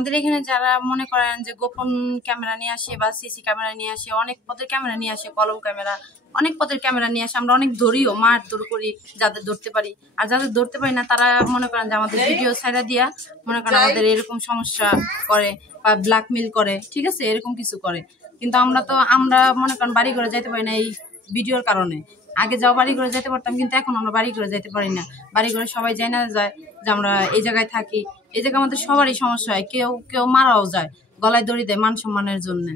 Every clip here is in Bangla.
আমাদের এখানে যারা মনে করেন যে গোপন ক্যামেরা নিয়ে আসে বা সিসি ক্যামেরা নিয়ে আসে, অনেক পদের ক্যামেরা নিয়ে আসে, কলম ক্যামেরা, অনেক পদের ক্যামেরা নিয়ে আসে, আমরা অনেক ধরিও, মারধর করি যাদের ধরতে পারি। আর যাদের ধরতে পারি না তারা মনে করেন যে আমাদের ভিডিও ছাইড়া দিয়া মনে করেন আমাদের এরকম সমস্যা করে বা ব্ল্যাকমেইল করে, ঠিক আছে, এরকম কিছু করে। কিন্তু আমরা মনে করেন বাড়ি ঘরে যাইতে পারি না এই ভিডিওর কারণে। আগে যাও বাড়ি ঘরে যেতে পারতাম, কিন্তু এখন আমরা বাড়ি ঘরে যেতে পারি না। বাড়ি ঘরে সবাই যায় না যায় যে আমরা এই জায়গায় থাকি। এই জায়গায় আমাদের সবারই সমস্যা হয়, কেউ কেউ মারাও যায়, গলায় দড়ি দেয় মান সম্মানের জন্য।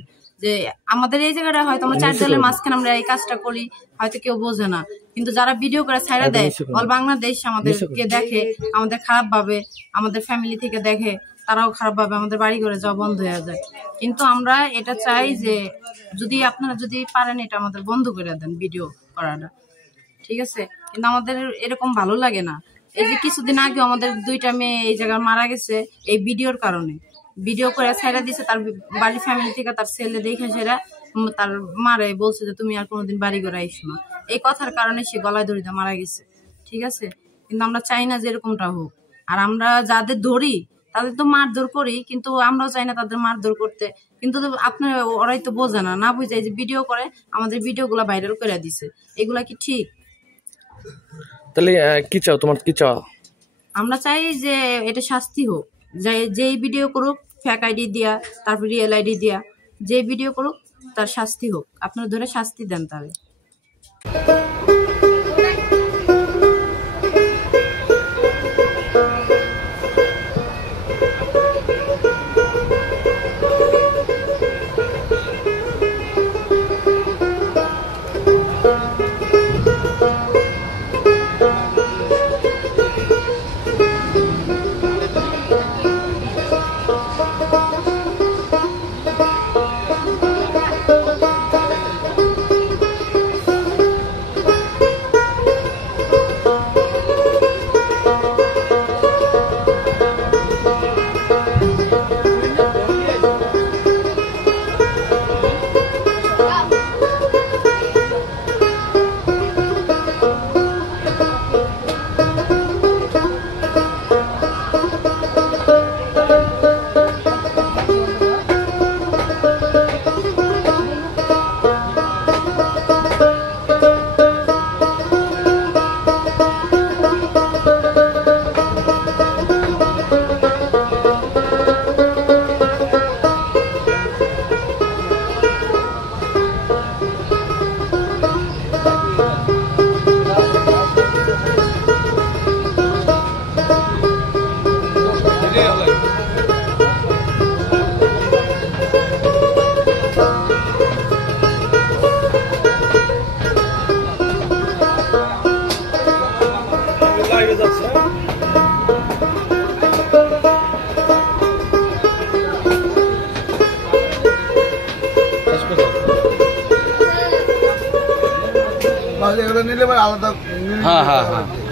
যে আমাদের এই জায়গাটা হয়তো আমরা 4 দেয়ালের মাঝখানে আমরা এই কাজটা করি, হয়তো কেউ বোঝে না, কিন্তু যারা ভিডিও করে ছাইড়া দেয় অল বাংলাদেশ আমাদেরকে দেখে, আমাদের খারাপ ভাবে, আমাদের ফ্যামিলি থেকে দেখে, তারাও খারাপ ভাবে, আমাদের বাড়ি ঘরে যাওয়া বন্ধ হয়ে যায়। কিন্তু আমরা এটা চাই যে যদি আপনারা যদি পারেন এটা আমাদের বন্ধ করে দেন ভিডিও করাটা, ঠিক আছে। কিন্তু আমাদের এরকম ভালো লাগে না। এই যে কিছুদিন আগে আমাদের 2টা মেয়ে এই জায়গায় মারা গেছে এই ভিডিওর কারণে। ভিডিও করে ছাইড়া দিছে, তার বাড়ির ফ্যামিলি থেকে তার ছেলে দেখে সেরা তার মারে বলছে যে তুমি আর কোনোদিন বাড়ি ঘরে আইসো না। এই কথার কারণে সে গলায় দড়িতে মারা গেছে, ঠিক আছে। কিন্তু আমরা চাই না যে এরকমটা হোক। আর আমরা যাদের ধরি তাদের তো মারধর করি, কিন্তু আমরাও চাই না তাদের মারধর করতে। কিন্তু আপনারা ওরাই তো বোঝে না, না বুঝে যে ভিডিও করে আমাদের ভিডিওগুলো ভাইরাল করে দিছে, এগুলা কি ঠিক? তাহলে কি চাও, তোমার কি চাও? আমরা চাই যে এটা শাস্তি হোক, যেই ভিডিও করুক ফেক আইডি দিয়া, তারপর রিয়েল আইডি দিয়া, যে ভিডিও করুক তার শাস্তি হোক। আপনারা ধরে শাস্তি দেন তাহলে। নিলে আলাদা। হ্যাঁ হ্যাঁ হ্যাঁ।